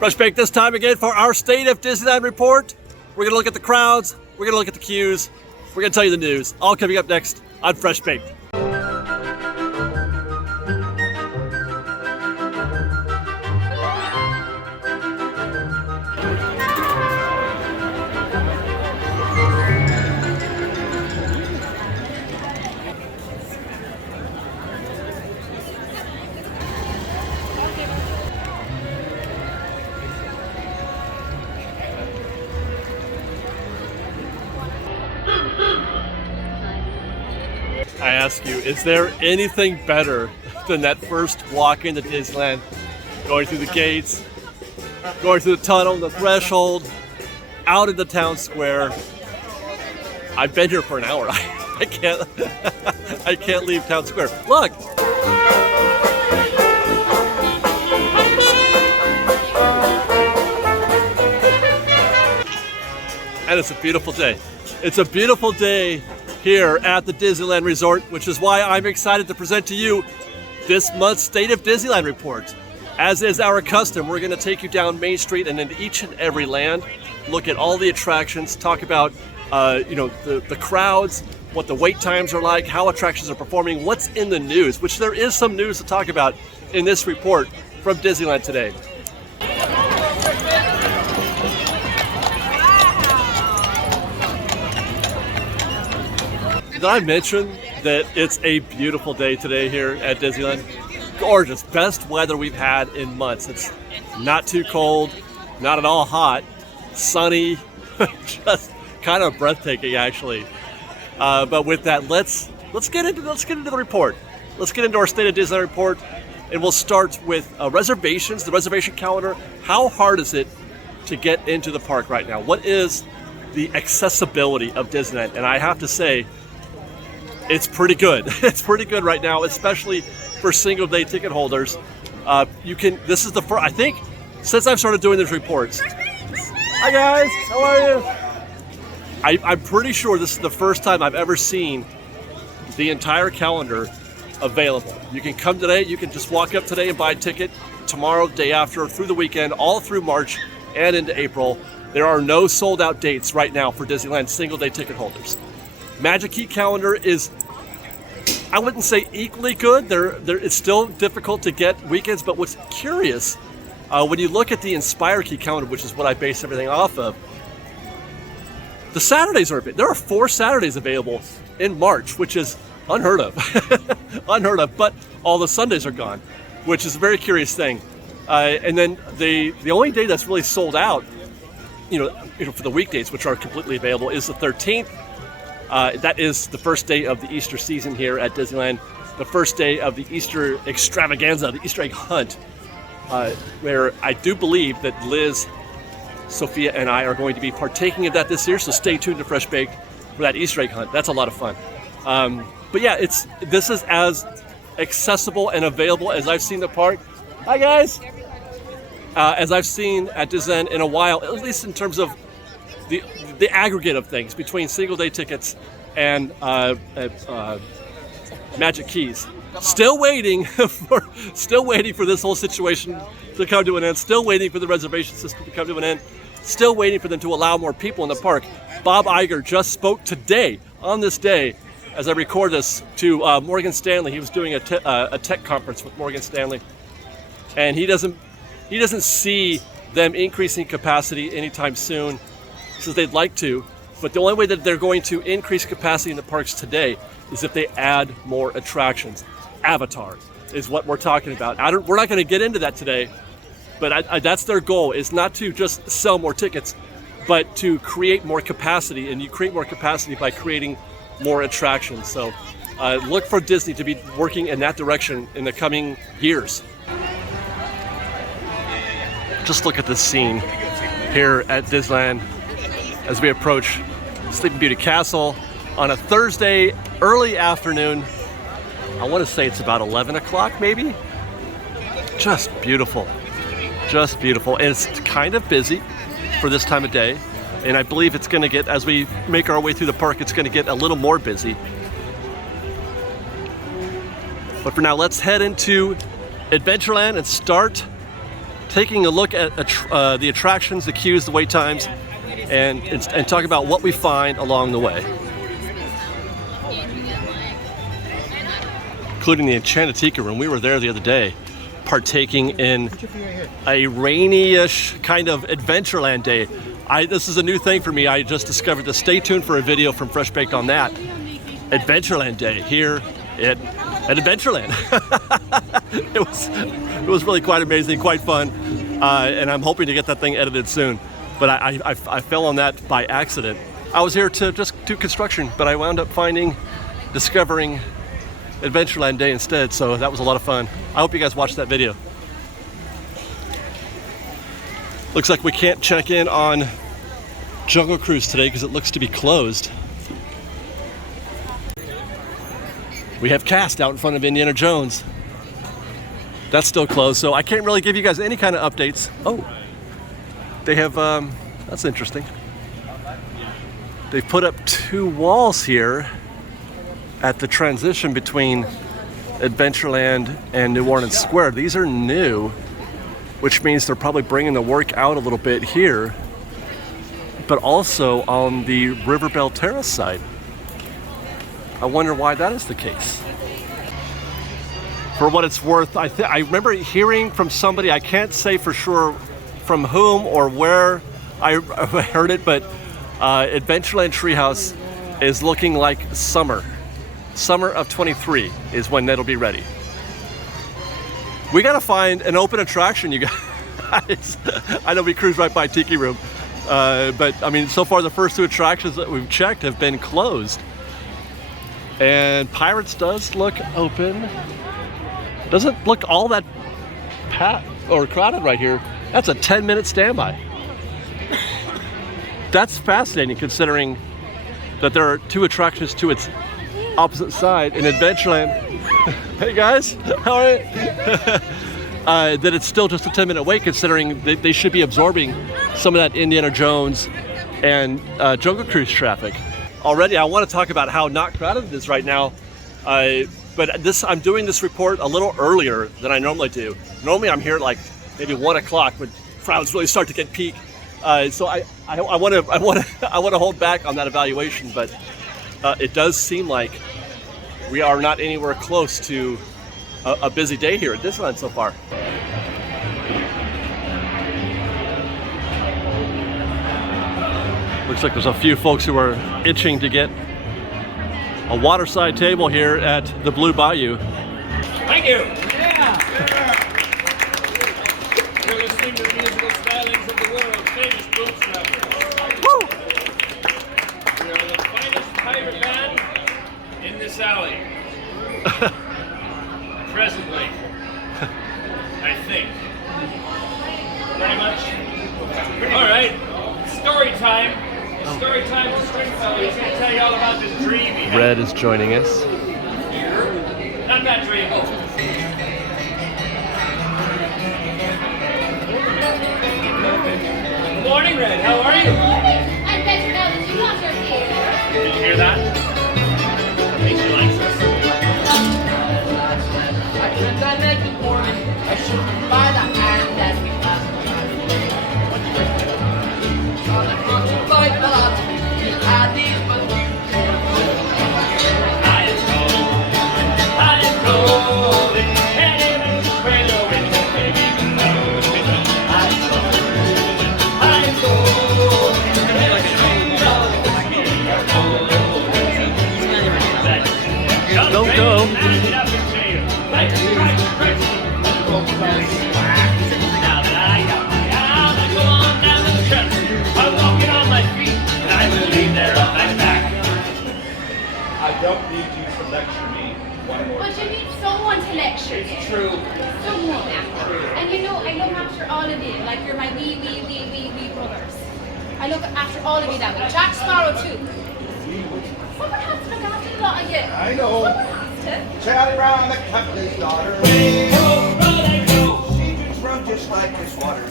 Fresh Baked this time again for our State of Disneyland report. We're going to look at the crowds, we're going to look at the queues, we're going to tell you the news. All coming up next on Fresh Baked. I ask you, is there anything better than that first walk into Disneyland? Going through the gates, going through the tunnel, the threshold, out into town square. I've been here for an hour. I can't leave town square. Look! And it's a beautiful day. It's a beautiful day here at the Disneyland Resort, which is why I'm excited to present to you this month's State of Disneyland report. As is our custom, we're going to take you down Main Street and into each and every land, look at all the attractions, talk about the crowds, what the wait times are like, how attractions are performing, what's in the news, which there is some news to talk about in this report from Disneyland today. Did I mention that it's a beautiful day today here at Disneyland? Gorgeous, best weather we've had in months. It's not too cold, not at all hot, sunny, just kind of breathtaking actually. But with that, let's get into the report. Let's get into our State of Disneyland report, and we'll start with reservations, the reservation calendar. How hard is it to get into the park right now? What is the accessibility of Disneyland? And I have to say, it's pretty good. It's pretty good right now, especially for single day ticket holders. This is the first, I think, since I've started doing these reports. Hi guys, how are you? I'm pretty sure this is the first time I've ever seen the entire calendar available. You can come today, you can just walk up today and buy a ticket. Tomorrow, day after, through the weekend, all through March and into April. There are no sold out dates right now for Disneyland single day ticket holders. Magic Key calendar is, I wouldn't say equally good. It's still difficult to get weekends, but what's curious, when you look at the Inspire Key calendar, which is what I base everything off of, the Saturdays are there are 4 Saturdays available in March, which is unheard of. Unheard of, but all the Sundays are gone, which is a very curious thing. And then the only day that's really sold out, for the weekdays, which are completely available, is the 13th. That is the first day of the Easter season here at Disneyland, the first day of the Easter extravaganza, the Easter egg hunt, where I do believe that Liz, Sophia, and I are going to be partaking of that this year, so stay tuned to Fresh Baked for that Easter egg hunt. That's a lot of fun. But yeah, this is as accessible and available as I've seen the park. Hi guys! As I've seen at Disneyland in a while, at least in terms of the aggregate of things between single day tickets and Magic Keys. Still waiting for this whole situation to come to an end. Still waiting for the reservation system to come to an end. Still waiting for them to allow more people in the park. Bob Iger just spoke today, on this day, as I record this, to Morgan Stanley. He was doing a tech conference with Morgan Stanley, and he doesn't see them increasing capacity anytime soon. Says they'd like to, but the only way that they're going to increase capacity in the parks today is if they add more attractions. Avatar is what we're talking about. We're not going to get into that today, but that's their goal, is not to just sell more tickets, but to create more capacity, and you create more capacity by creating more attractions. So look for Disney to be working in that direction in the coming years. Just look at this scene here at Disneyland as we approach Sleeping Beauty Castle on a Thursday early afternoon. I want to say it's about 11 o'clock maybe. Just beautiful. Just beautiful. And it's kind of busy for this time of day. And I believe it's going to get, as we make our way through the park, it's going to get a little more busy. But for now, let's head into Adventureland and start taking a look at the attractions, the queues, the wait times, and talk about what we find along the way. Including the Enchanted Tiki Room. We were there the other day, partaking in a rainy-ish kind of Adventureland day. This is a new thing for me. I just discovered this. Stay tuned for a video from Fresh Baked on that. Adventureland day here at Adventureland. It was really quite amazing, quite fun, and I'm hoping to get that thing edited soon. But I fell on that by accident. I was here to just do construction, but I wound up discovering Adventureland Day instead, so that was a lot of fun. I hope you guys watched that video. Looks like we can't check in on Jungle Cruise today because it looks to be closed. We have Cast out in front of Indiana Jones. That's still closed, so I can't really give you guys any kind of updates. Oh, they have, that's interesting. They've put up 2 walls here at the transition between Adventureland and New Orleans Square. These are new, which means they're probably bringing the work out a little bit here, but also on the Riverbell Terrace side. I wonder why that is the case. For what it's worth, I remember hearing from somebody, I can't say for sure from whom or where I heard it, but Adventureland Treehouse is looking like summer. Summer of 23 is when that'll be ready. We gotta find an open attraction, you guys. I know we cruised right by Tiki Room, but I mean, so far the first 2 attractions that we've checked have been closed. And Pirates does look open. Doesn't look all that crowded right here. That's a 10-minute standby. That's fascinating considering that there are 2 attractions to its opposite side in Adventureland. Hey guys, how are you? That it's still just a 10-minute wait considering they should be absorbing some of that Indiana Jones and Jungle Cruise traffic. Already I want to talk about how not crowded it is right now, but I'm doing this report a little earlier than I normally do. Normally I'm here at like maybe 1 o'clock when crowds really start to get peak. So I want to hold back on that evaluation, but it does seem like we are not anywhere close to a busy day here at Disneyland so far. Looks like there's a few folks who are itching to get a waterside table here at the Blue Bayou. Thank you. Yeah. You're listening to the musical stylings of the world famous boat travelers. Woo! We are the finest pirate band in this alley. Presently, I think. Pretty much. All right. Story time. Story time to Stringfellow. He's going to tell you all about this dream he had. Red is joining us. Not that dream. Good morning, Red. How are you? Good morning. I'm better now that you want her here. Did you hear that? I think she likes us. I dreamt I met the Mormon. I shook him by the hand as we passed by. On the front quite a lot. He had these but few. High and cold, and in the trailer with the baby below. High and cold, Don't go. I don't need you to lecture me one more But you time. need someone to lecture you. It's true. Someone. And you know, I look after all of you, like you're my wee brothers. I look after all of you that way. Jack Sparrow too. Someone has to look after the lot of you. I know. Someone has to. Charlie Brown, the captain's daughter. She drinks rum just like this water.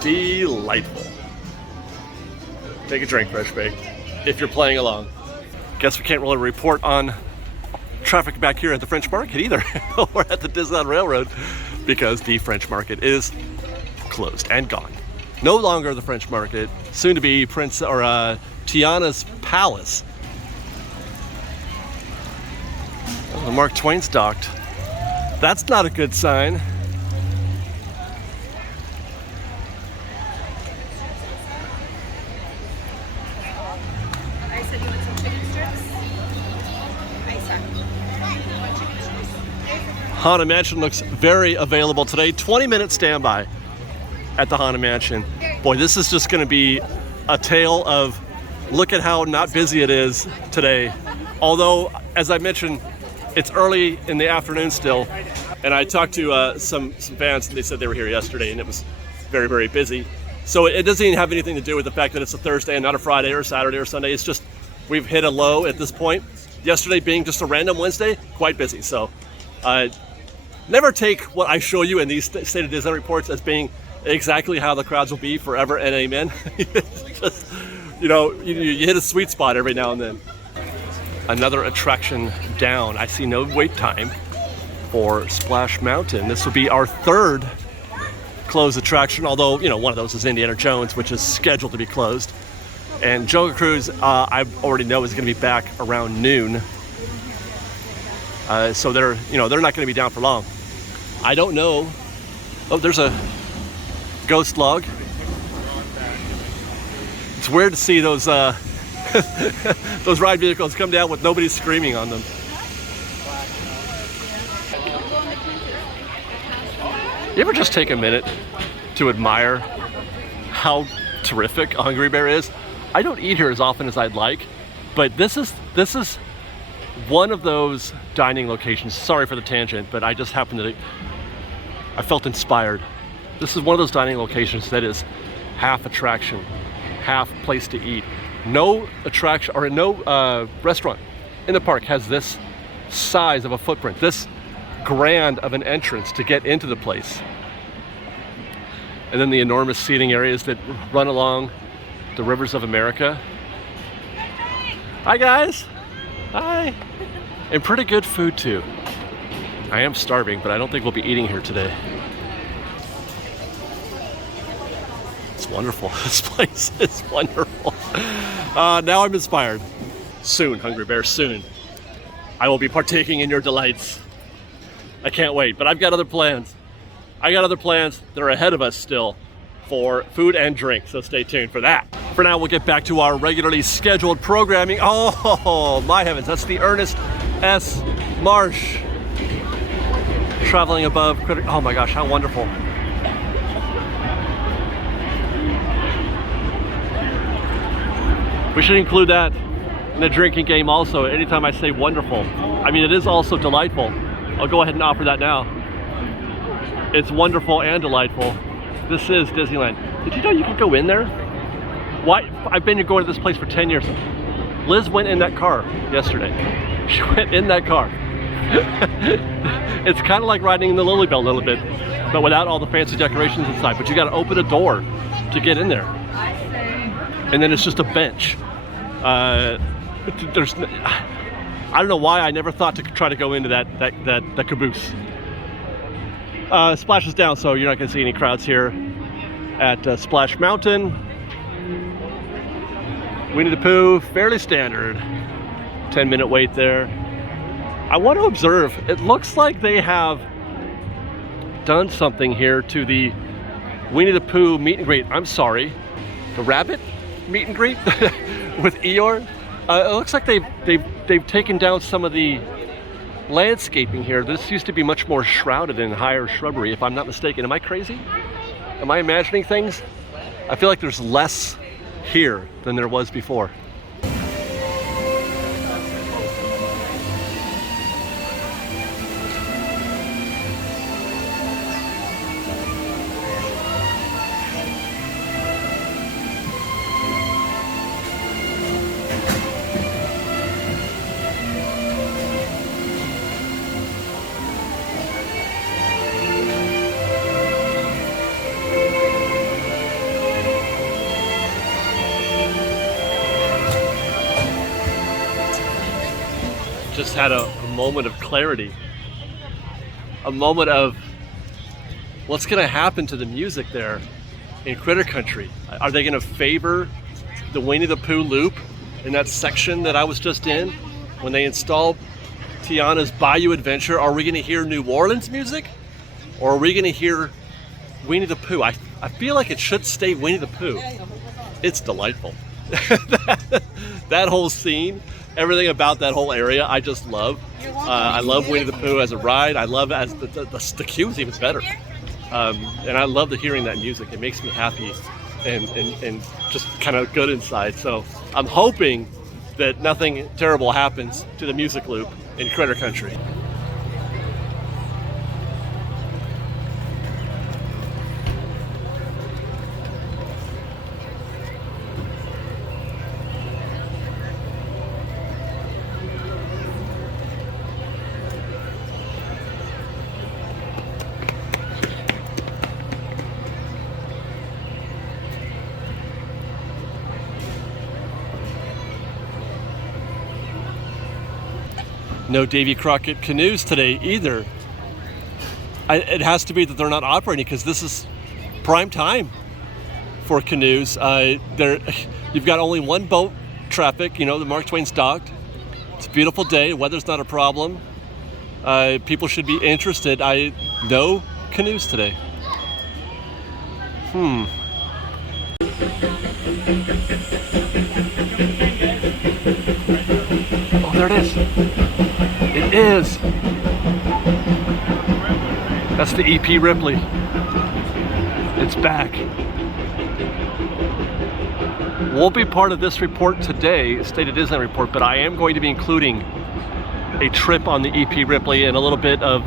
Delightful. Take a drink, Fresh Baked, if you're playing along. Guess we can't really report on traffic back here at the French Market either, or at the Disneyland Railroad, because the French Market is closed and gone. No longer the French Market, soon to be Tiana's Palace. Oh, Mark Twain's docked. That's not a good sign. I said you want some chicken strips? I said. Haunted Mansion looks very available today. 20-minute standby at the Haunted Mansion. Boy, this is just going to be a tale of look at how not busy it is today. Although, as I mentioned, it's early in the afternoon still. And I talked to some fans, and they said they were here yesterday, and it was very, very busy. So it doesn't even have anything to do with the fact that it's a Thursday and not a Friday or Saturday or Sunday. It's just we've hit a low at this point. Yesterday being just a random Wednesday, quite busy. So never take what I show you in these State of Disneyland reports as being exactly how the crowds will be forever and amen. Just, you know, you hit a sweet spot every now and then. Another attraction down. I see no wait time for Splash Mountain. This will be our third closed attraction, although, you know, one of those is Indiana Jones, which is scheduled to be closed. And Jungle Cruise, I already know is going to be back around noon. So they're not going to be down for long. I don't know. Oh, there's a ghost log. It's weird to see those those ride vehicles come down with nobody screaming on them. You ever just take a minute to admire how terrific a Hungry Bear is? I don't eat here as often as I'd like, but this is one of those dining locations. Sorry for the tangent, but I just happened to, I felt inspired. This is one of those dining locations that is half attraction, half place to eat. No attraction or no restaurant in the park has this size of a footprint, this grand of an entrance to get into the place. And then the enormous seating areas that run along the rivers of America. Hi guys. Hi. And pretty good food too. I am starving, but I don't think we'll be eating here today. It's wonderful. This place is wonderful. Now I'm inspired. Soon, Hungry Bear, soon. I will be partaking in your delights. I can't wait, but I've got other plans. I got other plans that are ahead of us still for food and drink, so stay tuned for that. For now, we'll get back to our regularly scheduled programming. Oh, my heavens, that's the Ernest S. Marsh. Traveling above critical. Oh my gosh, how wonderful. We should include that in the drinking game also. Anytime I say wonderful, I mean, it is also delightful. I'll go ahead and offer that now. It's wonderful and delightful. This is Disneyland. Did you know you could go in there? Why? I've been going to this place for 10 years. Liz went in that car yesterday. She went in that car. It's kind of like riding in the Lily Bell a little bit, but without all the fancy decorations inside. But you got to open a door to get in there. And then it's just a bench. I don't know why I never thought to try to go into that caboose. Splash is down, so you're not going to see any crowds here at Splash Mountain. Winnie the Pooh, fairly standard. 10-minute wait there. I want to observe, it looks like they have done something here to the Winnie the Pooh meet and greet. I'm sorry, the rabbit meet and greet with Eeyore. It looks like they've taken down some of the landscaping here. This used to be much more shrouded in higher shrubbery, if I'm not mistaken. Am I crazy? Am I imagining things? I feel like there's less here than there was before. Just had a moment of clarity, a moment of what's going to happen to the music there in Critter Country. Are they going to favor the Winnie the Pooh loop in that section that I was just in when they installed Tiana's Bayou Adventure? Are we going to hear New Orleans music, or are we going to hear Winnie the Pooh? I feel like it should stay Winnie the Pooh. It's delightful. That whole scene, everything about that whole area, I just love. I love Winnie the Pooh as a ride. I love as the queue is even better. And I love hearing that music. It makes me happy and just kind of good inside. So I'm hoping that nothing terrible happens to the music loop in Critter Country. No Davy Crockett canoes today either. It has to be that they're not operating because this is prime time for canoes. You've got only one boat traffic, the Mark Twain's docked. It's a beautiful day, weather's not a problem. People should be interested. No canoes today. Oh, there it is. It is. That's the EP Ripley. It's back. Won't be part of this report today, State of Disneyland report, but I am going to be including a trip on the EP Ripley and a little bit of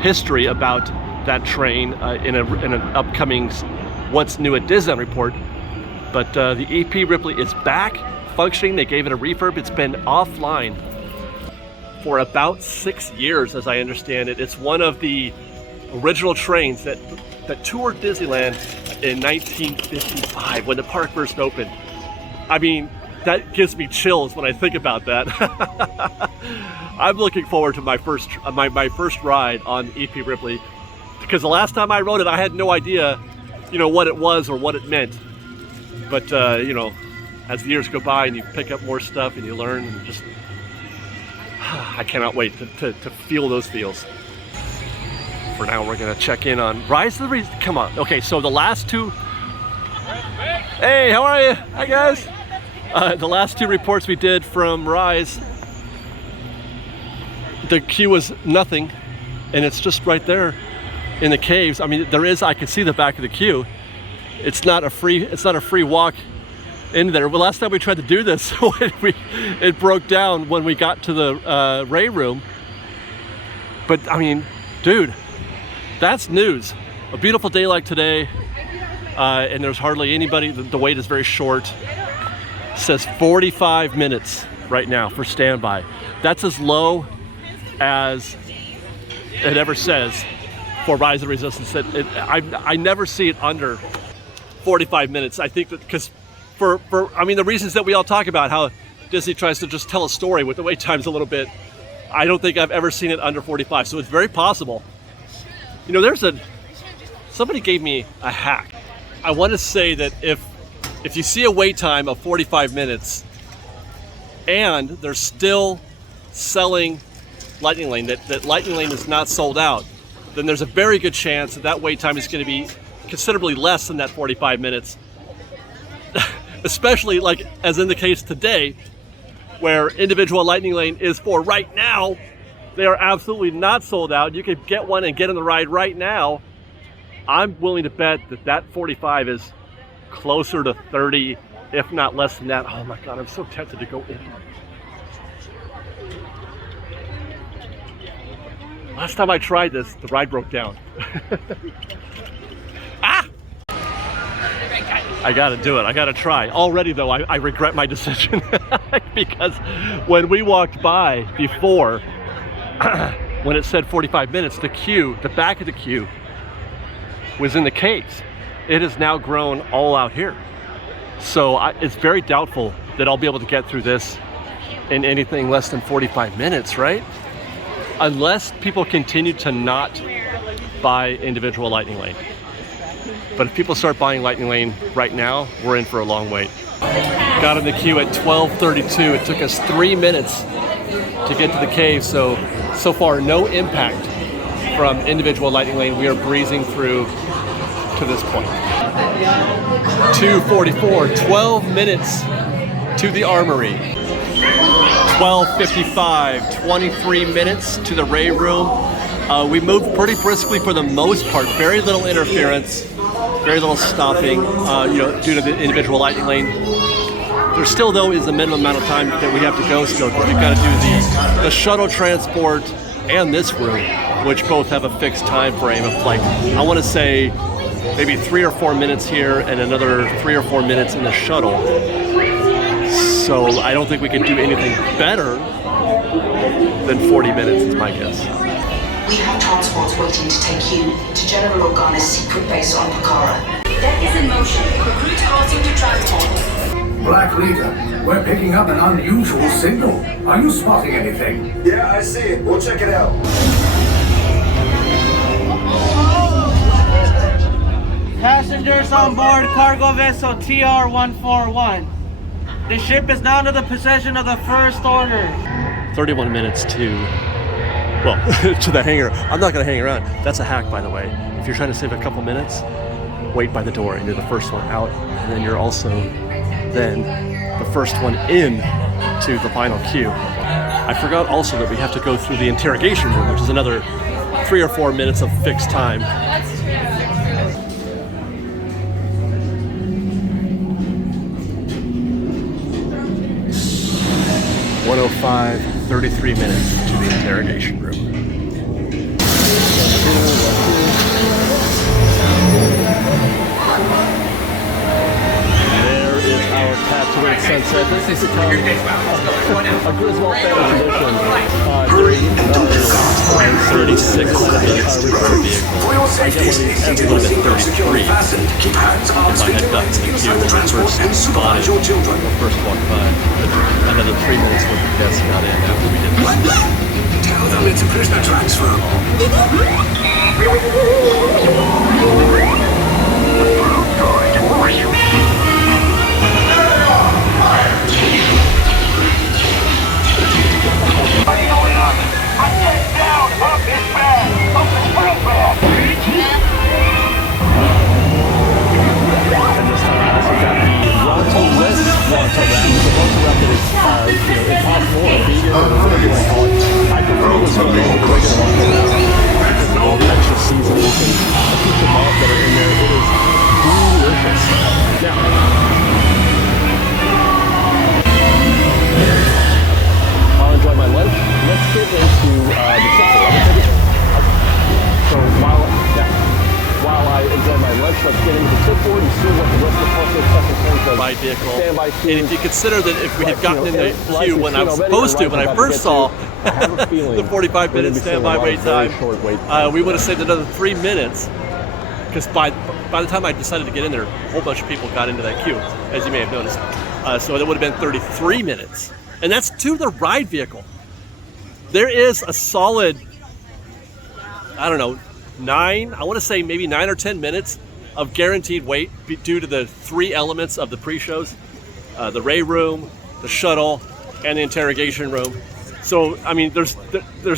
history about that train in an upcoming What's New at Disneyland report. But the EP Ripley is back, functioning. They gave it a refurb. It's been offline for about 6 years, as I understand it. It's one of the original trains that toured Disneyland in 1955 when the park first opened. I mean, that gives me chills when I think about that. I'm looking forward to my first ride on EP Ripley, because the last time I rode it, I had no idea, what it was or what it meant. But as the years go by and you pick up more stuff and you learn, and just I cannot wait to feel those feels. For now, we're gonna check in on Rise of the Come on. Okay, so the last two. Hey, how are you? Hi guys. The last two reports we did from Rise, the queue was nothing, and it's just right there in the caves. I mean, I can see the back of the queue. It's not a free walk in there. Well, last time we tried to do this, it broke down when we got to the Ray room. But I mean, dude, that's news. A beautiful day like today, and there's hardly anybody. The wait is very short. It says 45 minutes right now for standby. That's as low as it ever says for Rise of the Resistance. I never see it under 45 minutes. I think that because the reasons that we all talk about, how Disney tries to just tell a story with the wait times a little bit, I don't think I've ever seen it under 45. So it's very possible. Somebody gave me a hack. I want to say that if you see a wait time of 45 minutes and they're still selling Lightning Lane, that Lightning Lane is not sold out, then there's a very good chance that wait time is going to be considerably less than that 45 minutes. Especially like as in the case today, where individual Lightning Lane is for right now. They are absolutely not sold out. You could get one and get on the ride right now. I'm willing to bet that 45 is closer to 30, if not less than that. Oh my God, I'm so tempted to go in. Last time I tried this, the ride broke down. I gotta do it. I gotta try. Already though, I regret my decision because when we walked by before, when it said 45 minutes, the back of the queue was in the caves. It has now grown all out here. So it's very doubtful that I'll be able to get through this in anything less than 45 minutes, right? unless people continue to not buy individual Lightning Lane. But if people start buying Lightning Lane right now, we're in for a long wait. Got in the queue at 12:32. It took us 3 minutes to get to the cave, so far no impact from individual Lightning Lane. We are breezing through to this point. 2:44, 12 minutes to the Armory. 12:55, 23 minutes to the Ray Room. We moved pretty briskly for the most part. Very little interference, very little stopping, due to the individual Lightning Lane. There still, though, is a minimum amount of time that we have to go still, because we've got to do the shuttle transport and this room, which both have a fixed time frame of, like, I want to say maybe 3 or 4 minutes here and another 3 or 4 minutes in the shuttle. So I don't think we can do anything better than 40 minutes, is my guess. We have transports waiting to take you to General Organa's secret base on Pucara. Deck is in motion. Recruit crossing to transport. Black Leader, we're picking up an unusual signal. Are you spotting anything? Yeah, I see it. We'll check it out. Passengers on board cargo vessel TR-141. The ship is now under the possession of the First Order. 31 minutes to the hangar. I'm not going to hang around. That's a hack, by the way. If you're trying to save a couple minutes, wait by the door and you're the first one out, and then you're also then the first one in to the final queue. I forgot also that we have to go through the interrogation room, which is another 3 or 4 minutes of fixed time. That's true. 105, 33 minutes to the interrogation room. There is our Tatooine sunset. This has become a Griswold family tradition. 36 minutes reserve vehicle. I get one of these every little bit 33. If I had gotten to the queue when I first spotted, first walked by. Another 3 minutes worth of guests got in after we did this. Tell them it's a prisoner transfer. And this time I also got the Ronto-less Ronto wrap. The Ronto wrap that is, impossible or vegan or whatever you want to call it. I prefer this one over the regular Ronto wrap because of all the extra seasonings and accoutrements that are in there. It is delicious. Now, I'll enjoy my lunch. Let's get into the shuttle. So while I enjoy my lunch, let's get into the clipboard and see what the rest of the process does. Ride vehicle. And if you consider that if we had gotten in the queue when I was supposed to, when I first saw the 45-minute standby wait time, we would have saved another 3 minutes. Because by the time I decided to get in there, a whole bunch of people got into that queue, as you may have noticed. So that would have been 33 minutes. And that's to the ride vehicle. There is a solid, I don't know, I want to say maybe 9 or 10 minutes of guaranteed wait due to the 3 elements of the pre-shows. The Ray Room, the shuttle, and the interrogation room. So, I mean, there's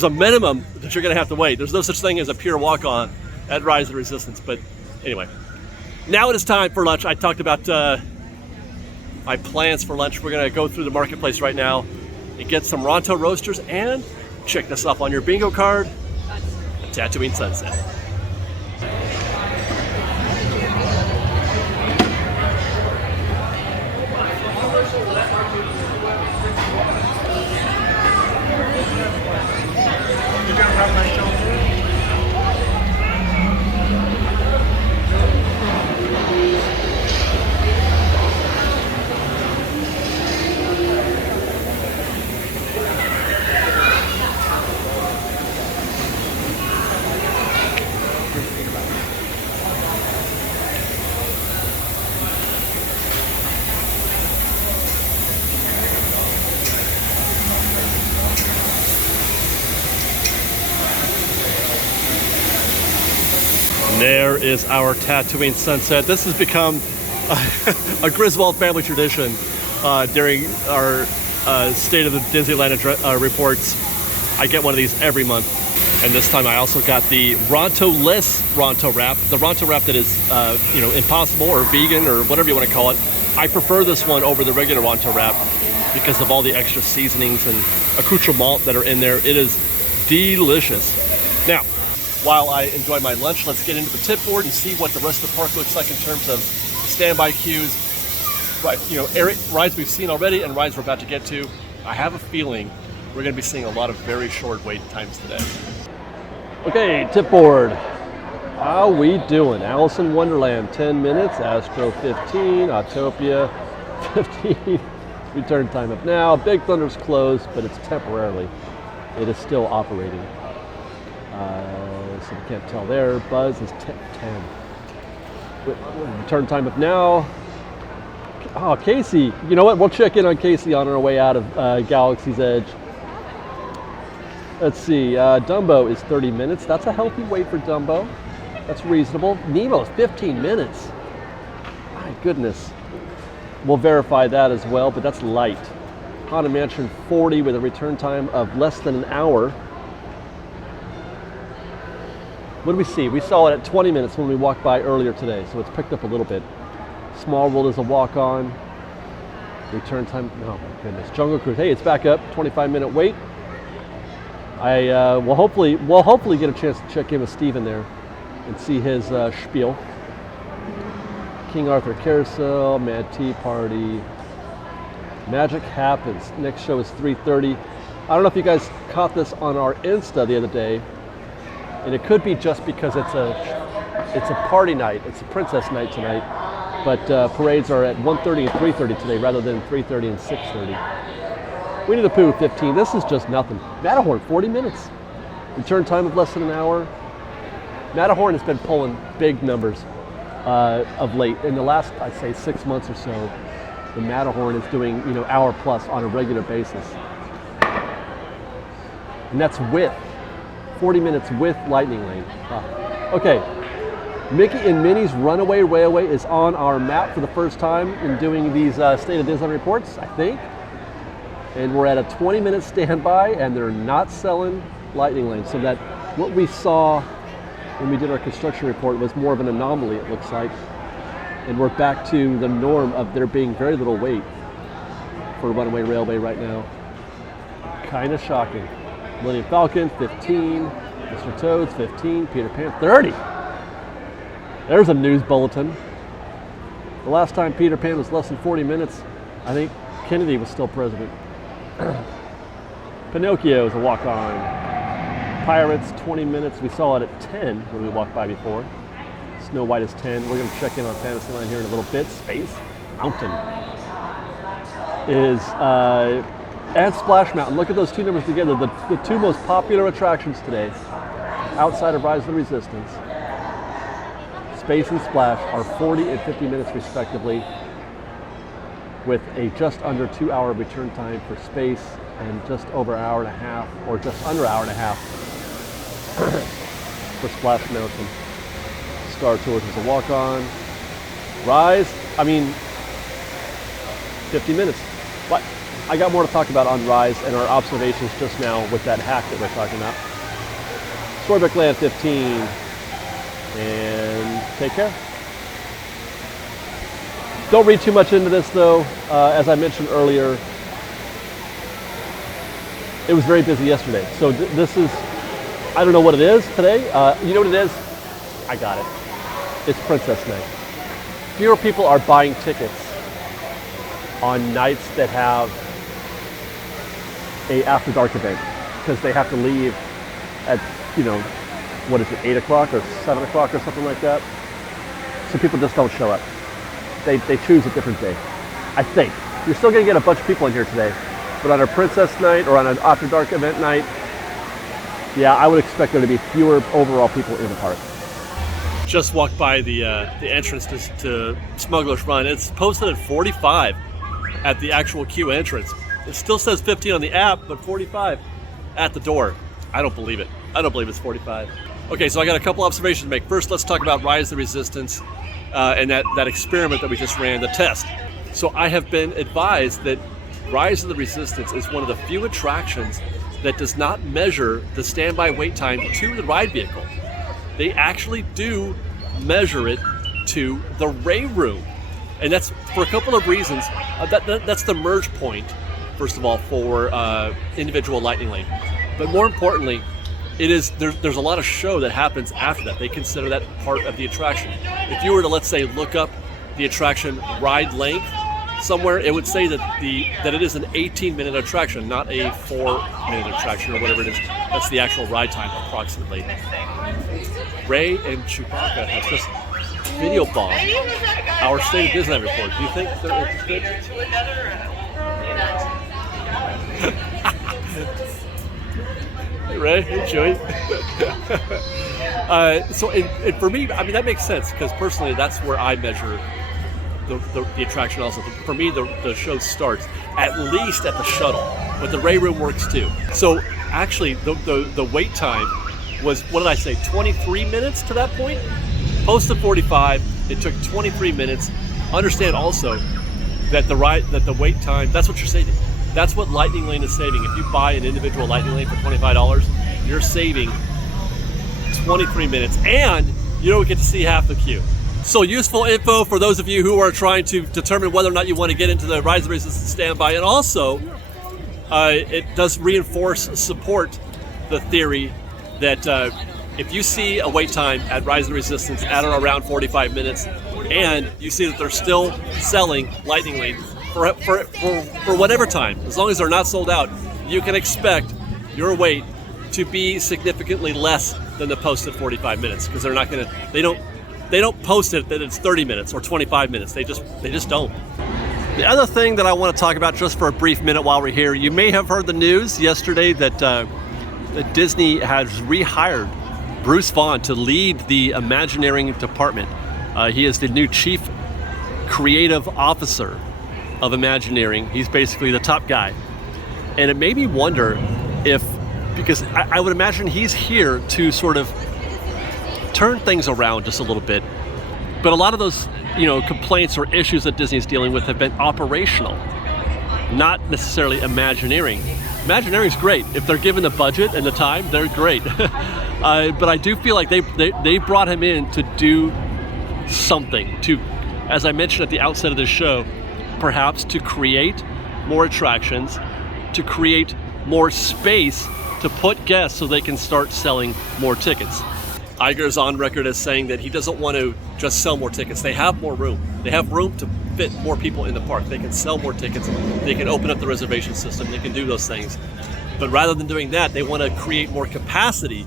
a minimum that you're going to have to wait. There's no such thing as a pure walk-on at Rise of the Resistance. But anyway, now it is time for lunch. I talked about my plans for lunch. We're going to go through the marketplace right now and get some Ronto roasters and check this off on your bingo card. Tatooine Sunset. And there is our Tatooine sunset. This has become a Griswold family tradition during our State of Disneyland reports. I get one of these every month. And this time I also got the Ronto-less Ronto wrap. The Ronto wrap that is, impossible or vegan or whatever you want to call it. I prefer this one over the regular Ronto wrap because of all the extra seasonings and accoutrement that are in there. It is delicious. Now, while I enjoy my lunch, let's get into the tip board and see what the rest of the park looks like in terms of standby queues. Right, rides we've seen already and rides we're about to get to. I have a feeling we're going to be seeing a lot of very short wait times today. Okay, tip board. How we doing? Alice in Wonderland, 10 minutes. Astro, 15. Autopia, 15. Return time up now. Big Thunder's closed, but it's temporarily. It is still operating. So we can't tell there. Buzz is 10. Return time up now. Oh, Casey. You know what? We'll check in on Casey on our way out of Galaxy's Edge. Let's see. Dumbo is 30 minutes. That's a healthy wait for Dumbo. That's reasonable. Nemo's 15 minutes. My goodness. We'll verify that as well, but that's light. Haunted Mansion 40 with a return time of less than an hour. What do we see? We saw it at 20 minutes when we walked by earlier today, so it's picked up a little bit. Small World is a walk-on. Return time, oh my goodness. Jungle Cruise, hey, it's back up. 25-minute wait. We'll hopefully get a chance to check in with Steven there and see his spiel. King Arthur Carousel, Mad Tea Party. Magic Happens. Next show is 3:30. I don't know if you guys caught this on our Insta the other day, and it could be just because it's a party night. It's a princess night tonight, but parades are at 1:30 and 3:30 today rather than 3:30 and 6:30. Winnie the Pooh 15. This is just nothing. Matterhorn 40 minutes. Return time of less than an hour. Matterhorn has been pulling big numbers of late. In the last, I'd say, 6 months or so, the Matterhorn is doing, hour plus on a regular basis. And that's with 40 minutes with Lightning Lane. Okay, Mickey and Minnie's Runaway Railway is on our map for the first time in doing these State of Disneyland reports, I think. And we're at a 20-minute standby, and they're not selling Lightning Lane. So that what we saw when we did our construction report was more of an anomaly, it looks like. And we're back to the norm of there being very little wait for Runaway Railway right now. Kind of shocking. Millennium Falcon, 15. Mr. Toad's 15. Peter Pan, 30. There's a news bulletin. The last time Peter Pan was less than 40 minutes, I think Kennedy was still president. Pinocchio is a walk-on. Pirates, 20 minutes. We saw it at 10 when we walked by before. Snow White is 10. We're going to check in on Fantasyland here in a little bit. Space Mountain is, and Splash Mountain. Look at those two numbers together. The two most popular attractions today, outside of Rise of the Resistance, Space and Splash, are 40 and 50 minutes respectively, with a just under 2 hour return time for Space and just over an hour and a half, or just under an hour and a half for Splash Mountain. Star Tours is a walk-on. Rise, 50 minutes. But I got more to talk about on Rise and our observations just now with that hack that we're talking about. Storybook Land 15. And take care. Don't read too much into this though. As I mentioned earlier, it was very busy yesterday. So this is, I don't know what it is today. You know what it is? I got it. It's Princess Night. Fewer people are buying tickets on nights that have a after dark event because they have to leave at, 8 o'clock or 7 o'clock or something like that. So people just don't show up. They choose a different day. I think. You're still going to get a bunch of people in here today. But on a Princess Night or on an After Dark event night, yeah, I would expect there to be fewer overall people in the park. Just walked by the entrance to Smuggler's Run. It's posted at 45 at the actual queue entrance. It still says 15 on the app, but 45 at the door. I don't believe it. I don't believe it's 45. Okay, so I got a couple observations to make. First, let's talk about Rise of the Resistance and that experiment that we just ran, the test. So I have been advised that Rise of the Resistance is one of the few attractions that does not measure the standby wait time to the ride vehicle. They actually do measure it to the Ray Room. And that's for a couple of reasons. That's the merge point, first of all, for individual Lightning Lane. But more importantly, there's a lot of show that happens after that. They consider that part of the attraction. If you were to, let's say, look up the attraction ride length somewhere, it would say that it is an 18-minute attraction, not a 4-minute attraction or whatever it is. That's the actual ride time, approximately. Ray and Chewbacca have just video bombed our State of Disneyland report. Do you think they're interested? Hey Ray, hey Joey. So for me, I mean, that makes sense because personally, that's where I measure the attraction also. For me, the show starts at least at the shuttle, but the Ray Room works too. So actually, the wait time was, what did I say, 23 minutes to that point? Posted 45, it took 23 minutes. Understand also that the wait time, that's what you're saving. That's what Lightning Lane is saving. If you buy an individual Lightning Lane for $25, you're saving 23 minutes, and you don't get to see half the queue. So useful info for those of you who are trying to determine whether or not you want to get into the Rise of the Resistance standby. And also, it does support the theory that if you see a wait time at Rise of the Resistance at or around 45 minutes, and you see that they're still selling Lightning Lane for whatever time, as long as they're not sold out, you can expect your wait to be significantly less than the posted 45 minutes, because they're not going to, they don't post it that it's 30 minutes or 25 minutes. They just don't. The other thing that I want to talk about just for a brief minute while we're here, you may have heard the news yesterday that Disney has rehired Bruce Vaughn to lead the Imagineering department. He is the new Chief Creative Officer of Imagineering. He's basically the top guy. And it made me wonder if, because I would imagine he's here to sort of turn things around just a little bit. But a lot of those, complaints or issues that Disney is dealing with have been operational, not necessarily Imagineering. Imagineering's great. If they're given the budget and the time, they're great. But I do feel like they brought him in to do something, to, as I mentioned at the outset of this show, perhaps to create more attractions, to create more space to put guests so they can start selling more tickets. Iger's on record as saying that he doesn't want to just sell more tickets. They have more room. They have room to fit more people in the park. They can sell more tickets. They can open up the reservation system. They can do those things. But rather than doing that, they want to create more capacity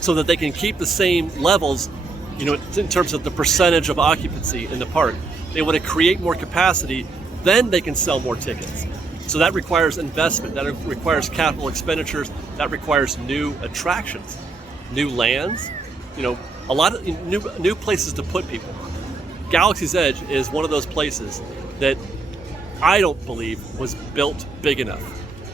so that they can keep the same levels, in terms of the percentage of occupancy in the park. They want to create more capacity, then they can sell more tickets. So that requires investment, that requires capital expenditures, that requires new attractions, new lands, a lot of new places to put people. Galaxy's Edge is one of those places that I don't believe was built big enough.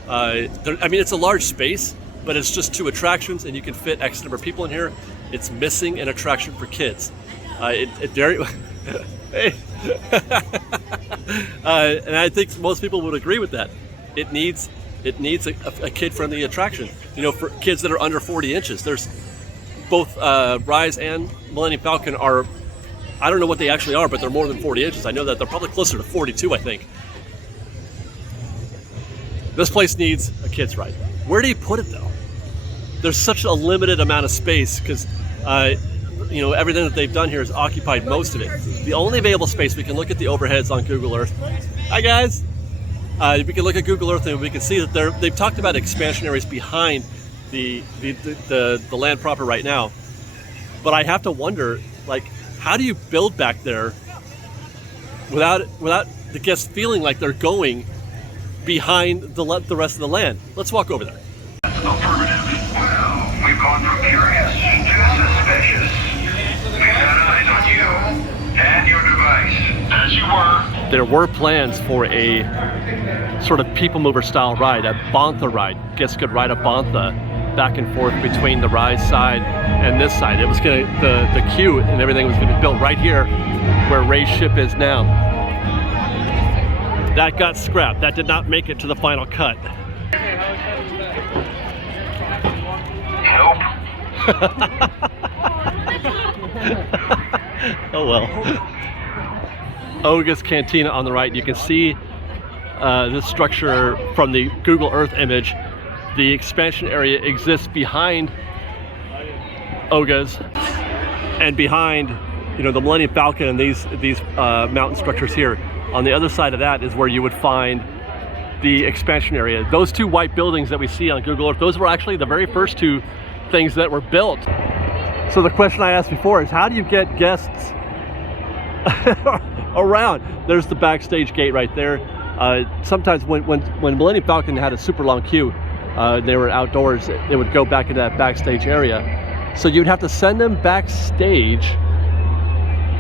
It's a large space, but it's just 2 attractions and you can fit X number of people in here. It's missing an attraction for kids. And I think most people would agree with that. It needs a kid-friendly attraction. For kids that are under 40 inches. There's both Rise and Millennium Falcon are, I don't know what they actually are, but they're more than 40 inches. I know that they're probably closer to 42, I think. This place needs a kids ride. Where do you put it though? There's such a limited amount of space because everything that they've done here has occupied most of it. The only available space, we can look at the overheads on Google Earth. Hi guys. We can look at Google Earth and we can see that they've talked about expansion areas behind the land proper right now. But I have to wonder, how do you build back there without the guests feeling like they're going behind the rest of the land? Let's walk over there. Affirmative. Well, we've gone from curious to suspicious. We've had eyes on you and your device, as you were. There were plans for a sort of people mover style ride, a Bantha ride. Guests could ride a Bantha back and forth between the Rise side and this side. It was gonna, the queue and everything was gonna be built right here where Ray's ship is now. That got scrapped. That did not make it to the final cut. Oh well. Oga's Cantina on the right. You can see this structure from the Google Earth image. The expansion area exists behind Oga's and behind, you know, the Millennium Falcon and these mountain structures here. On the other side of that is where you would find the expansion area. Those two white buildings that we see on Google Earth, those were actually the very first two things that were built. So the question I asked before is, how do you get guests around? There's the backstage gate right there. Sometimes when Millennium Falcon had a super long queue, they were outdoors, they would go back into that backstage area. So you'd have to send them backstage,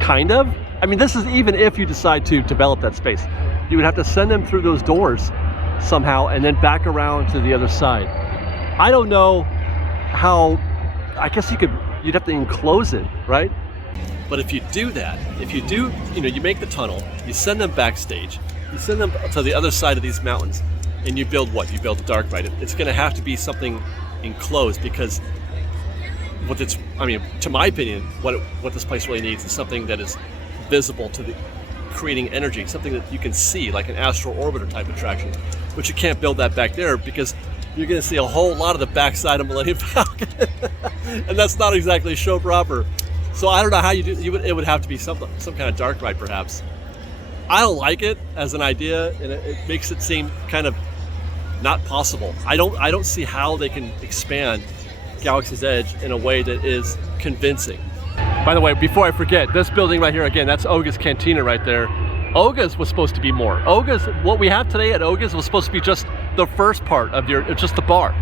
kind of. I mean, this is even if you decide to develop that space. You would have to send them through those doors somehow and then back around to the other side. I don't know how, I guess you'd have to enclose it, right? But if you do that, if you do, you know, you make the tunnel, you send them backstage, you send them to the other side of these mountains, and you build what? You build a dark ride. It's going to have to be something enclosed, because I mean, to my opinion, what this place really needs is something that is visible to the creating energy, something that you can see, like an astral orbiter type attraction. But you can't build that back there because you're going to see a whole lot of the backside of Millennium Falcon, and that's not exactly show proper. So I don't know how you do. It would have to be some kind of dark ride, perhaps. I don't like it as an idea, and it makes it seem kind of not possible. I don't see how they can expand Galaxy's Edge in a way that is convincing. By the way, before I forget, this building right here, again, that's Oga's Cantina right there. Oga's was supposed to be more. Oga's, what we have today at Oga's was supposed to be just the first part of just the bar.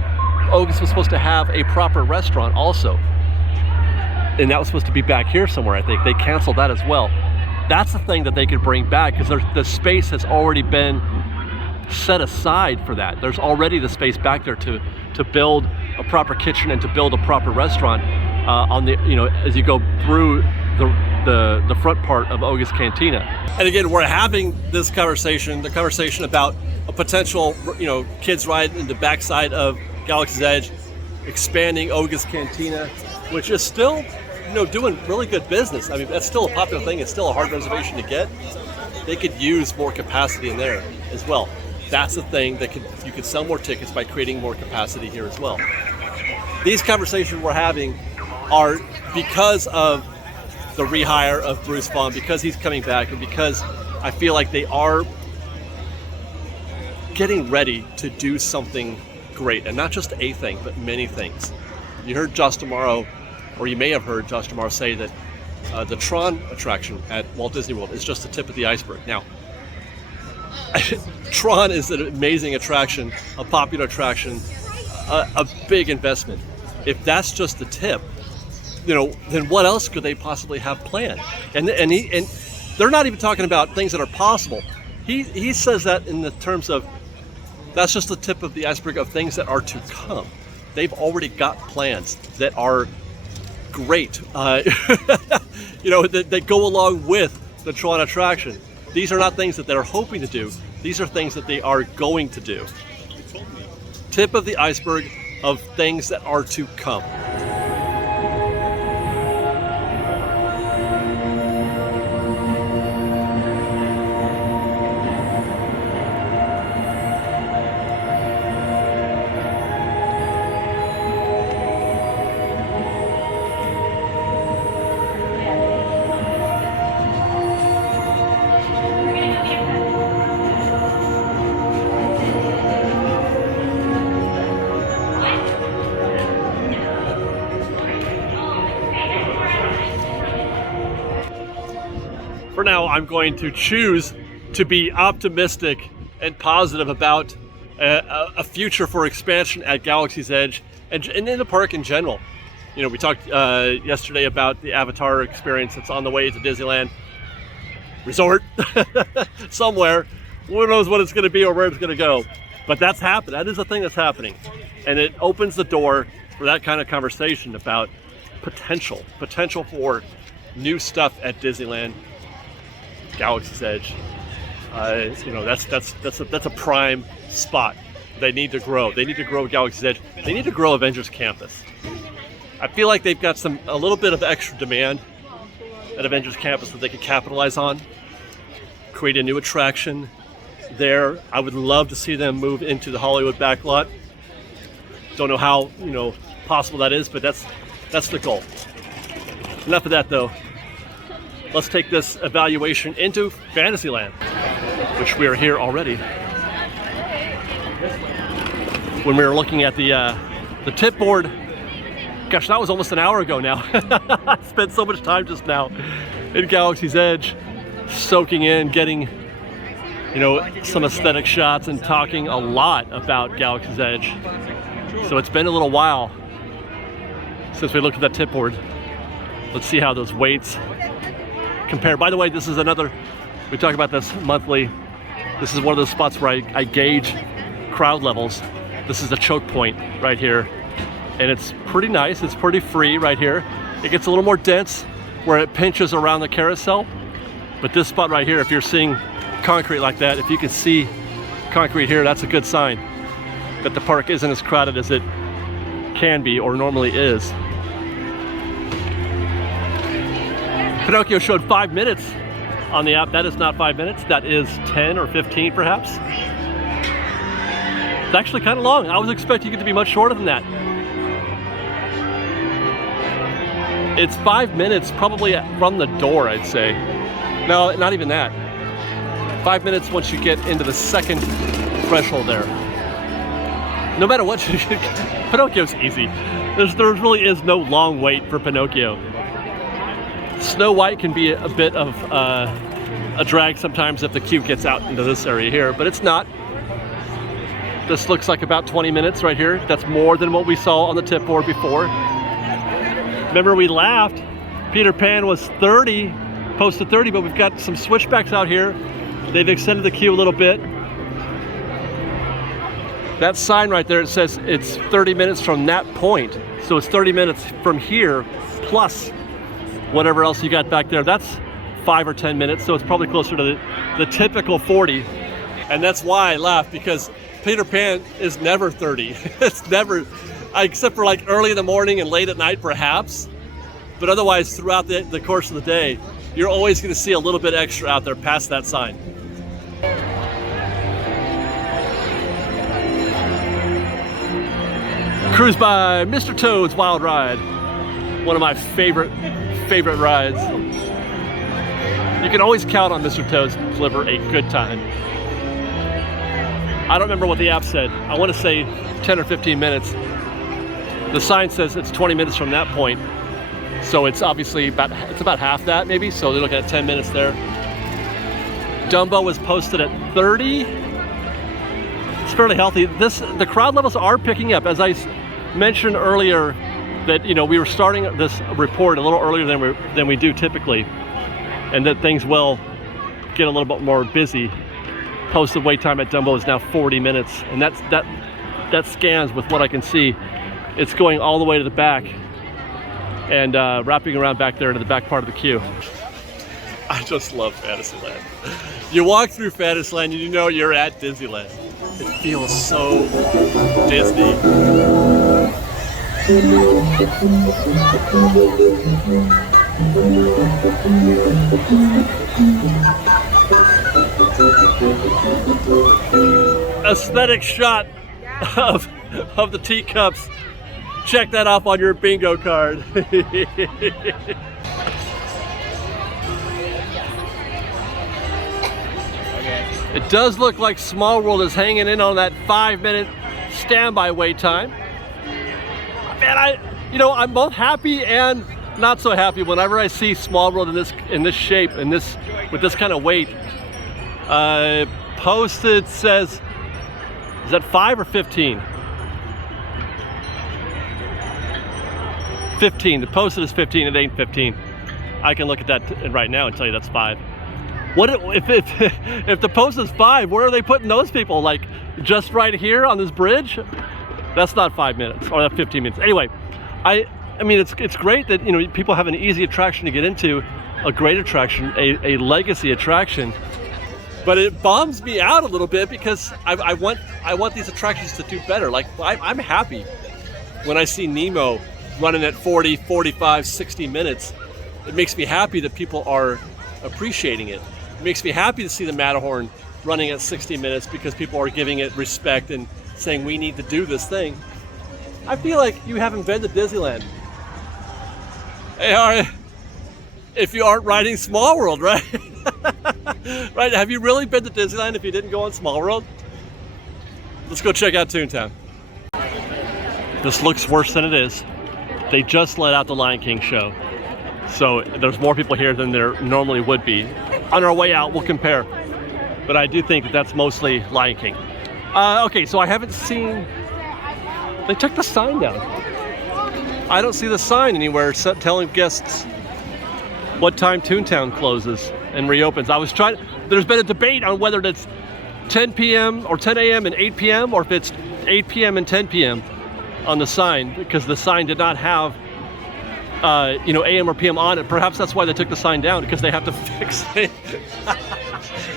Oga's was supposed to have a proper restaurant also. And that was supposed to be back here somewhere, I think. They canceled that as well. That's the thing that they could bring back, because the space has already been set aside for that. There's already the space back there to build a proper kitchen and to build a proper restaurant on the, you know, as you go through the front part of Oga's Cantina. And again, we're having this conversation, the conversation about a potential, you know, kids ride in the backside of Galaxy's Edge, expanding Oga's Cantina, which is still, you know, doing really good business. I mean, that's still a popular thing. It's still a hard reservation to get. They could use more capacity in there as well. That's the thing that you could sell more tickets by creating more capacity here as well. These conversations we're having are because of the rehire of Bruce Vaughn, because he's coming back, and because I feel like they are getting ready to do something great, and not just a thing, but many things. You heard Josh Tomorrow, or you may have heard Josh Tomorrow say that the Tron attraction at Walt Disney World is just the tip of the iceberg. Now, Tron is an amazing attraction, a popular attraction, a big investment. If that's just the tip, you know, then what else could they possibly have planned? And they're not even talking about things that are possible. He says that in the terms of, that's just the tip of the iceberg of things that are to come. They've already got plans that are great, you know, that go along with the Tron attraction. These are not things that they're hoping to do. These are things that they are going to do. Tip of the iceberg of things that are to come. For now, I'm going to choose to be optimistic and positive about a future for expansion at Galaxy's Edge and in the park in general. You know, we talked yesterday about the Avatar experience that's on the way to Disneyland Resort somewhere. Who knows what it's going to be or where it's going to go. But that's happened. That is a thing that's happening. And it opens the door for that kind of conversation about potential for new stuff at Disneyland, Galaxy's Edge. You know, that's a prime spot. They need to grow. They need to grow Galaxy's Edge. They need to grow Avengers Campus. I feel like they've got a little bit of extra demand at Avengers Campus that they could capitalize on. Create a new attraction there. I would love to see them move into the Hollywood backlot. Don't know how, you know, possible that is, but that's the goal. Enough of that though. Let's take this evaluation into Fantasyland, which we are here already. When we were looking at the tip board, gosh, that was almost an hour ago now. I spent so much time just now in Galaxy's Edge, soaking in, getting, you know, some aesthetic shots and talking a lot about Galaxy's Edge. So it's been a little while since we looked at that tip board. Let's see how those weights compare. By the way, this is another, we talk about this monthly. This is one of those spots where I gauge crowd levels. This is the choke point right here. And it's pretty nice, it's pretty free right here. It gets a little more dense where it pinches around the carousel. But this spot right here, if you're seeing concrete like that, if you can see concrete here, that's a good sign that the park isn't as crowded as it can be or normally is. Pinocchio showed 5 minutes on the app. That is not 5 minutes, that is 10 or 15 perhaps. It's actually kind of long. I was expecting it to be much shorter than that. It's 5 minutes probably from the door, I'd say. No, not even that. 5 minutes once you get into the second threshold there. No matter what, Pinocchio's easy. There really is no long wait for Pinocchio. Snow White can be a bit of a drag sometimes if the queue gets out into this area here, but it's not. This looks like about 20 minutes right here. That's more than what we saw on the tip board before. Remember, we laughed. Peter Pan was 30, posted 30, but we've got some switchbacks out here. They've extended the queue a little bit. That sign right there, it says it's 30 minutes from that point. So it's 30 minutes from here, plus whatever else you got back there. That's 5 or 10 minutes, so it's probably closer to the typical 40. And that's why I laugh, because Peter Pan is never 30. It's never, except for like early in the morning and late at night perhaps. But otherwise, throughout the course of the day, you're always going to see a little bit extra out there past that sign. Cruise by Mr. Toad's Wild Ride. One of my favorite rides. You can always count on Mr. Toad's to deliver a good time. I don't remember what the app said. I want to say 10 or 15 minutes. The sign says it's 20 minutes from that point. So it's obviously about half that maybe. So they're looking at 10 minutes there. Dumbo was posted at 30. It's fairly healthy. The crowd levels are picking up. As I mentioned earlier, that, you know, we were starting this report a little earlier than we do typically, and that things will get a little bit more busy. Posted wait time at Dumbo is now 40 minutes, and that scans with what I can see. It's going all the way to the back and wrapping around back there to the back part of the queue. I just love Fantasyland. You walk through Fantasyland and you know you're at Disneyland. It feels so Disney. Aesthetic shot of the teacups. Check that off on your bingo card. It does look like Small World is hanging in on that 5-minute standby wait time. Man, I'm both happy and not so happy whenever I see Small World in this shape, with this kind of weight. Posted says, is that 5 or 15? 15. The posted is 15. It ain't 15. I can look at that right now and tell you that's 5. What if the post is 5? Where are they putting those people? Like just right here on this bridge? That's not 5 minutes or 15 minutes. Anyway, I mean, it's great that, you know, people have an easy attraction to get into, a great attraction, a legacy attraction. But it bums me out a little bit because I want these attractions to do better. Like, I'm happy when I see Nemo running at 40, 45, 60 minutes. It makes me happy that people are appreciating it. It makes me happy to see the Matterhorn running at 60 minutes because people are giving it respect and saying we need to do this thing. I feel like you haven't been to Disneyland. Hey, if you aren't riding Small World, right? Right? Have you really been to Disneyland if you didn't go on Small World? Let's go check out Toontown. This looks worse than it is. They just let out the Lion King show. So there's more people here than there normally would be. On our way out, we'll compare. But I do think that that's mostly Lion King. Okay, so I haven't seen... They took the sign down. I don't see the sign anywhere telling guests what time Toontown closes and reopens. I was trying... There's been a debate on whether it's 10 p.m. or 10 a.m. and 8 p.m. or if it's 8 p.m. and 10 p.m. on the sign, because the sign did not have you know, AM or PM on it. Perhaps that's why they took the sign down, because they have to fix it.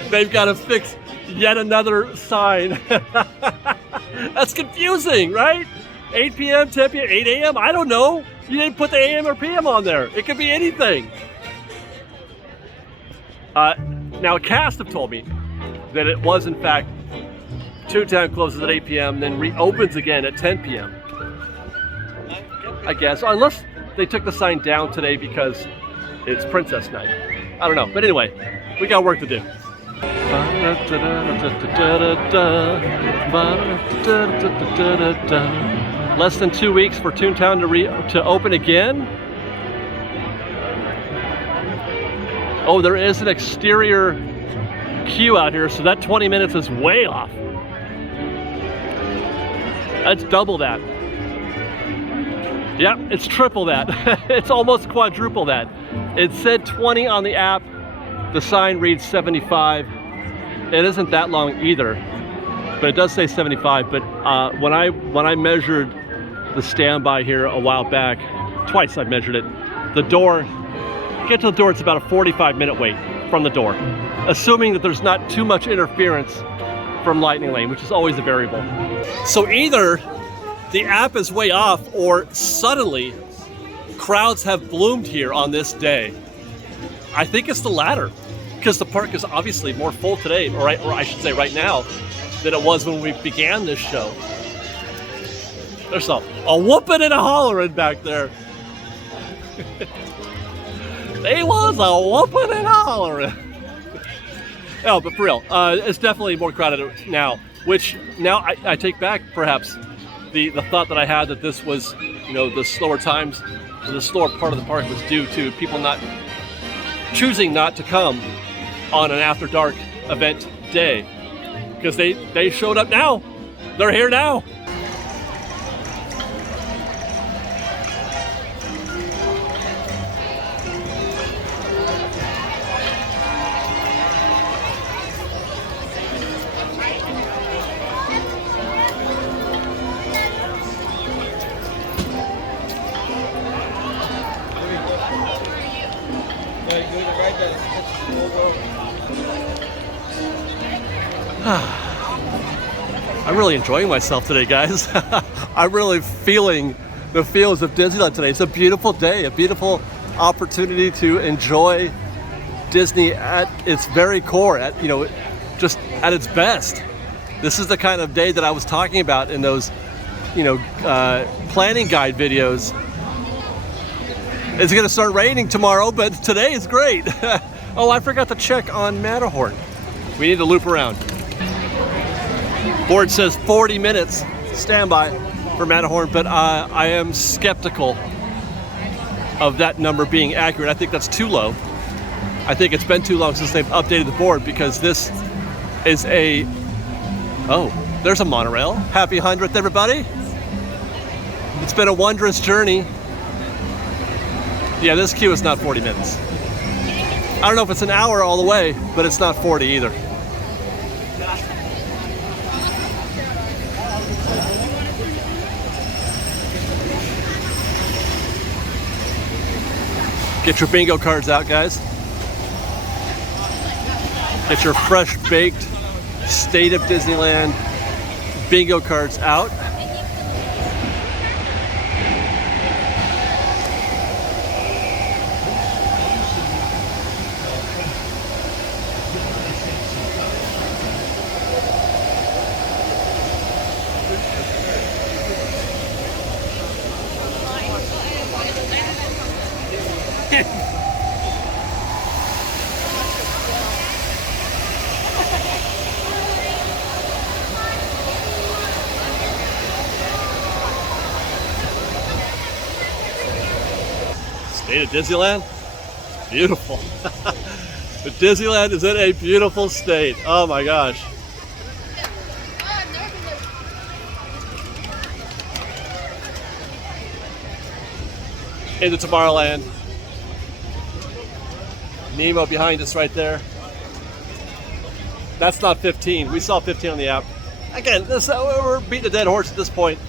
They've got to fix yet another sign. That's confusing, right? 8 p.m., 10 p.m., 8 a.m., I don't know. You didn't put the AM or PM on there. It could be anything. Now, a cast have told me that it was, in fact, Toontown closes at 8 p.m., then reopens again at 10 p.m. I guess, unless they took the sign down today because it's Princess Night. I don't know, but anyway, we got work to do. Less than 2 weeks for Toontown to open again. Oh, there is an exterior queue out here, so that 20 minutes is way off. That's double that. Yep, it's triple that. It's almost quadruple that. It said 20 on the app. The sign reads 75. It isn't that long either, but it does say 75. But when I measured the standby here a while back, twice I've measured it, the door, get to the door, it's about a 45-minute wait from the door, assuming that there's not too much interference from Lightning Lane, which is always a variable. So either the app is way off, or suddenly crowds have bloomed here on this day. I think it's the latter, because the park is obviously more full today, or I should say right now, than it was when we began this show. There's a whooping and a hollering back there. They was a whooping and a hollering. No, but for real, it's definitely more crowded now, which now I take back perhaps the thought that I had that this was, you know, the slower times, the slower part of the park was due to people not choosing not to come on an after dark event day, because they showed up now. They're here now. I'm really enjoying myself today, guys. I'm really feeling the feels of Disneyland today. It's a beautiful day, a beautiful opportunity to enjoy Disney at its very core, at, you know, just at its best. This is the kind of day that I was talking about in those, you know, planning guide videos. It's going to start raining tomorrow, but today is great. Oh, I forgot to check on Matterhorn. We need to loop around. Board says 40 minutes standby for Matterhorn, but I am skeptical of that number being accurate. I think that's too low. I think it's been too long since they've updated the board, because this is a... Oh, there's a monorail. Happy 100th, everybody. It's been a wondrous journey. Yeah, this queue is not 40 minutes. I don't know if it's an hour all the way, but it's not 40 either. Get your bingo cards out, guys. Get your fresh baked State of Disneyland bingo cards out. State of Disneyland, beautiful. But Disneyland is in a beautiful state. Oh my gosh. Into Tomorrowland. Nemo behind us right there. That's not 15. We saw 15 on the app. Again, we're beating a dead horse at this point.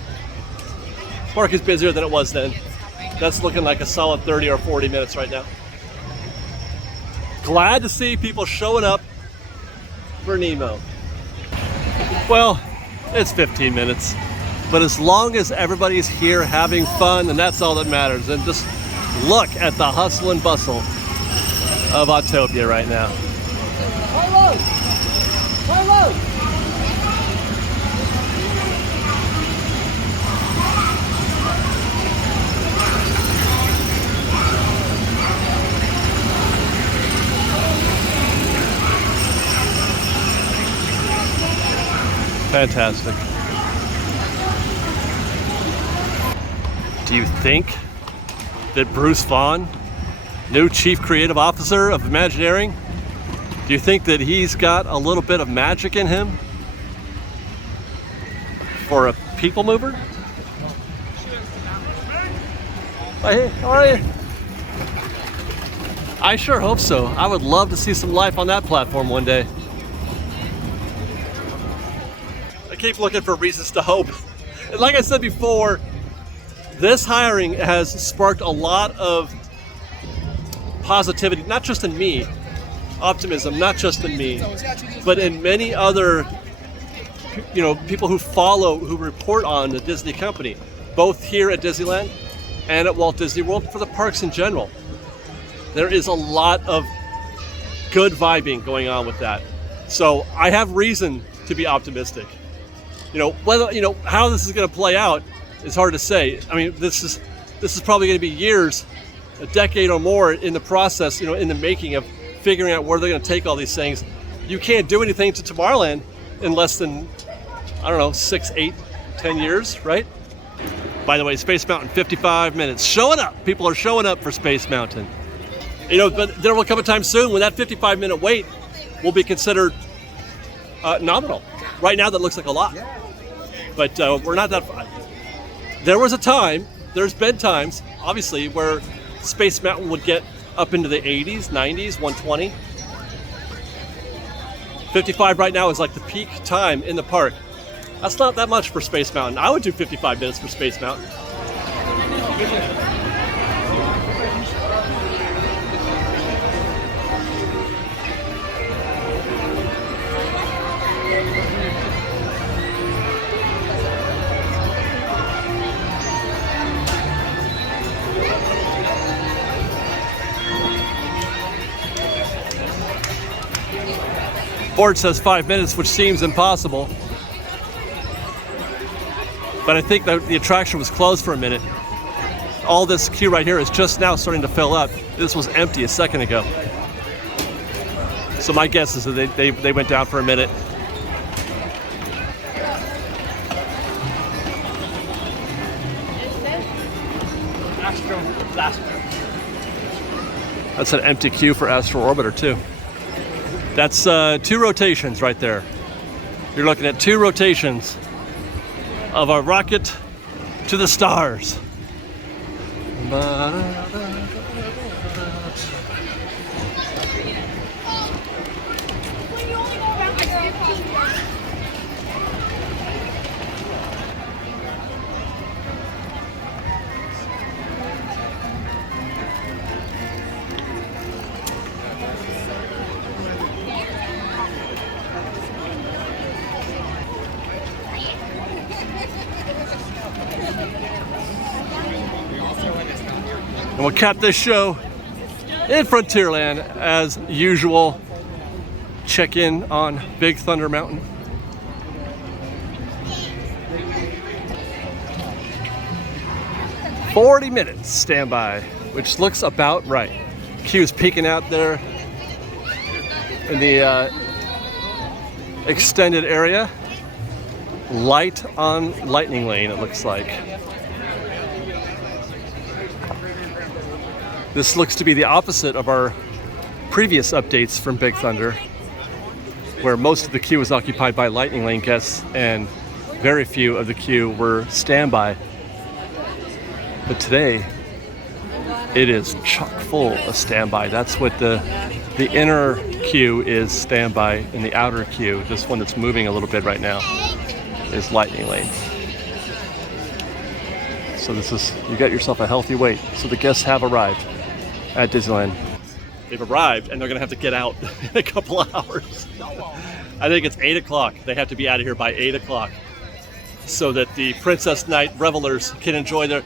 Park is busier than it was then. That's looking like a solid 30 or 40 minutes right now. Glad to see people showing up for Nemo. Well, it's 15 minutes. But as long as everybody's here having fun, and that's all that matters. And just look at the hustle and bustle of Autopia right now. Fantastic. Do you think that Bruce Vaughn, new Chief Creative Officer of Imagineering, do you think that he's got a little bit of magic in him for a people mover? Hey, how are you? I sure hope so. I would love to see some life on that platform one day. I keep looking for reasons to hope. And like I said before, this hiring has sparked a lot of positivity, not just in me, optimism, not just in me, but in many other, people who follow, who report on the Disney company, both here at Disneyland and at Walt Disney World, for the parks in general. There is a lot of good vibing going on with that. So I have reason to be optimistic. Whether, how this is going to play out is hard to say. I mean, this is probably going to be years, a decade or more in the process, in the making of figuring out where they're going to take all these things. You can't do anything to Tomorrowland in less than, 6, 8, 10 years, right? By the way, Space Mountain, 55 minutes. Showing up. People are showing up for Space Mountain. But there will come a time soon when that 55-minute wait will be considered nominal. Right now, that looks like a lot. But we're not that far. There was a time, there's been times, obviously, where Space Mountain would get up into the 80s, 90s, 120. 55 right now is like the peak time in the park. That's not that much for Space Mountain. I would do 55 minutes for Space Mountain. Board says 5 minutes, which seems impossible. But I think that the attraction was closed for a minute. All this queue right here is just now starting to fill up. This was empty a second ago. So my guess is that they went down for a minute. That's an empty queue for Astro Orbiter too. That's 2 rotations right there. You're looking at 2 rotations of a rocket to the stars. And we'll cap this show in Frontierland as usual. Check in on Big Thunder Mountain. "40 minutes standby," which looks about right. Queue's peeking out there in the extended area. Light on Lightning Lane, it looks like. This looks to be the opposite of our previous updates from Big Thunder, where most of the queue was occupied by Lightning Lane guests and very few of the queue were standby. But today, it is chock full of standby. That's what the inner queue is standby, and the outer queue, this one that's moving a little bit right now, is Lightning Lane. So this is, you got yourself a healthy wait. So the guests have arrived at Disneyland. They've arrived and they're gonna have to get out in a couple of hours. I think it's 8 o'clock. They have to be out of here by 8 o'clock so that the Princess Night revelers can enjoy their,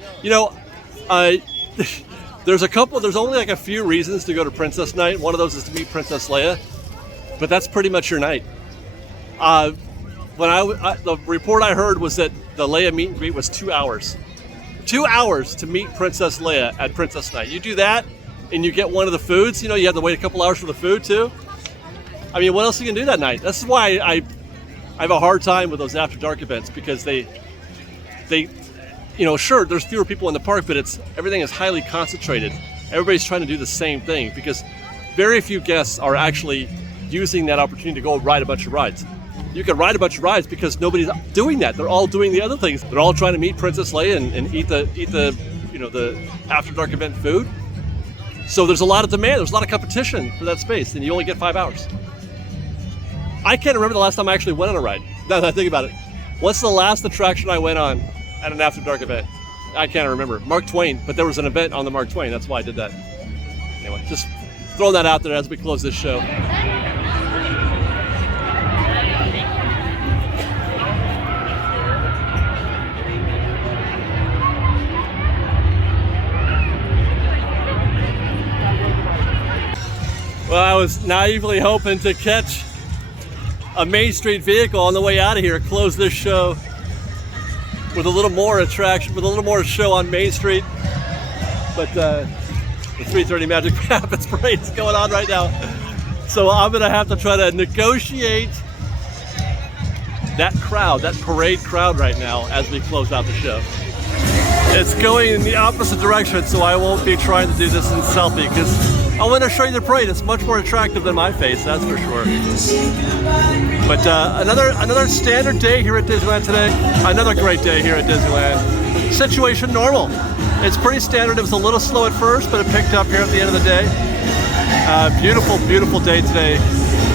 there's only like a few reasons to go to Princess Night. One of those is to meet Princess Leia, but that's pretty much your night. The report I heard was that the Leia meet and greet was 2 hours. 2 hours to meet Princess Leia at Princess Night. You do that and you get one of the foods, you have to wait a couple hours for the food too. I mean, what else are you gonna do that night? This is why I have a hard time with those after dark events, because they sure, there's fewer people in the park, but everything is highly concentrated. Everybody's trying to do the same thing because very few guests are actually using that opportunity to go ride a bunch of rides. You can ride a bunch of rides because nobody's doing that. They're all doing the other things. They're all trying to meet Princess Leia and eat the after dark event food. So there's a lot of demand. There's a lot of competition for that space, and you only get 5 hours. I can't remember the last time I actually went on a ride. Now that I think about it, what's the last attraction I went on at an after dark event? I can't remember. Mark Twain, but there was an event on the Mark Twain. That's why I did that. Anyway, just throwing that out there as we close this show. Well, I was naively hoping to catch a Main Street vehicle on the way out of here, close this show with a little more attraction, with a little more show on Main Street. But the 3:30 Magic Rapids Parade is going on right now. So I'm gonna have to try to negotiate that crowd, that parade crowd right now as we close out the show. It's going in the opposite direction, so I won't be trying to do this in selfie because I want to show you the parade. It's much more attractive than my face, that's for sure. But another standard day here at Disneyland today. Another great day here at Disneyland. Situation normal. It's pretty standard. It was a little slow at first, but it picked up here at the end of the day. Beautiful, beautiful day today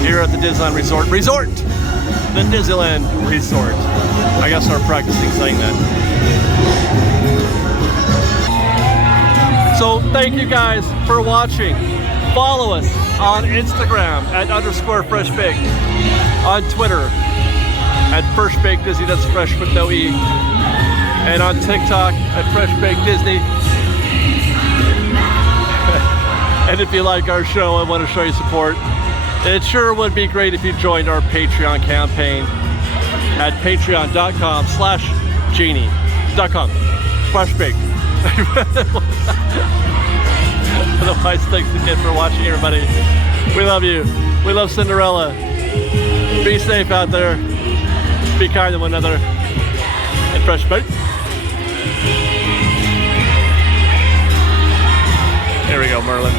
here at the Disneyland Resort. The Disneyland Resort. I guess I'm practicing saying that. So thank you guys for watching. Follow us on Instagram at _FreshBaked, on Twitter at FreshBakedDisney, that's fresh with no E, and on TikTok at FreshBakedDisney. And if you like our show and want to show your support, it sure would be great if you joined our Patreon campaign at patreon.com/genie.com/FreshBaked. Otherwise, thanks again for watching, everybody. We love you. We love Cinderella. Be safe out there. Be kind to one another. And fresh bake. There we go, Merlin.